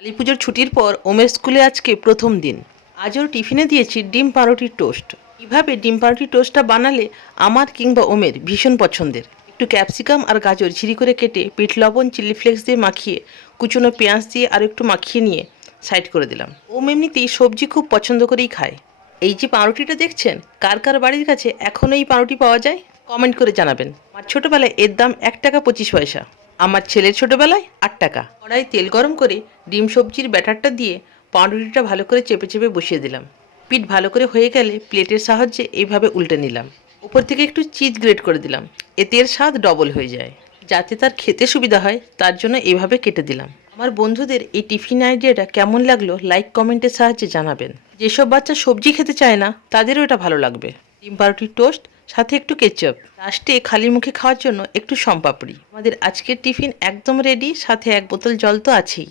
কালী পুজোর ছুটির পর ওমের স্কুলে আজকে প্রথম দিন। আজ ওর টিফিনে দিয়েছি ডিম পাউরুটির টোস্ট। কীভাবে ডিম পাউরুটির টোস্টটা বানালে আমার কিংবা ওমের ভীষণ পছন্দের। একটু ক্যাপসিকাম আর গাজর ঝিরি করে কেটে বিট লবণ চিলি ফ্লেক্স দিয়ে মাখিয়ে কুচনো পেঁয়াজ দিয়ে আর একটু মাখিয়ে নিয়ে সাইড করে দিলাম। ওম এমনিতেই সবজি খুব পছন্দ করেই খায়। এই যে পাউরুটিটা দেখছেন, কার কার বাড়ির কাছে এখনও এই পাউরুটি পাওয়া যায় কমেন্ট করে জানাবেন। আমার ছোটোবেলায় এর দাম 1 টাকা 25 পয়সা, আমার ছেলের ছোটোবেলায় 8 টাকা। কড়াই তেল গরম করে ডিম সবজির ব্যাটারটা দিয়ে পাউরুটিটা ভালো করে চেপে চেপে বসিয়ে দিলাম। পিঠ ভালো করে হয়ে গেলে প্লেটের সাহায্যে এইভাবে উল্টে নিলাম। উপর থেকে একটু চিজ গ্রেট করে দিলাম, এতে এর স্বাদ ডবল হয়ে যায়। যাতে তার খেতে সুবিধা হয় তার জন্য এইভাবে কেটে দিলাম। আমার বন্ধুদের এই টিফিন আইডিয়াটা কেমন লাগলো লাইক কমেন্টের সাহায্যে জানাবেন। যেসব বাচ্চা সবজি খেতে চায় না তাদেরও এটা ভালো লাগবে। ডিম পাউরুটির টোস্ট সাথে একটু কেচাপ, লাস্টে খালি মুখে খাওয়ার জন্য একটু শমপাপড়ি। আমাদের আজকের টিফিন একদম রেডি, সাথে 1 বোতল জল তো আছেই।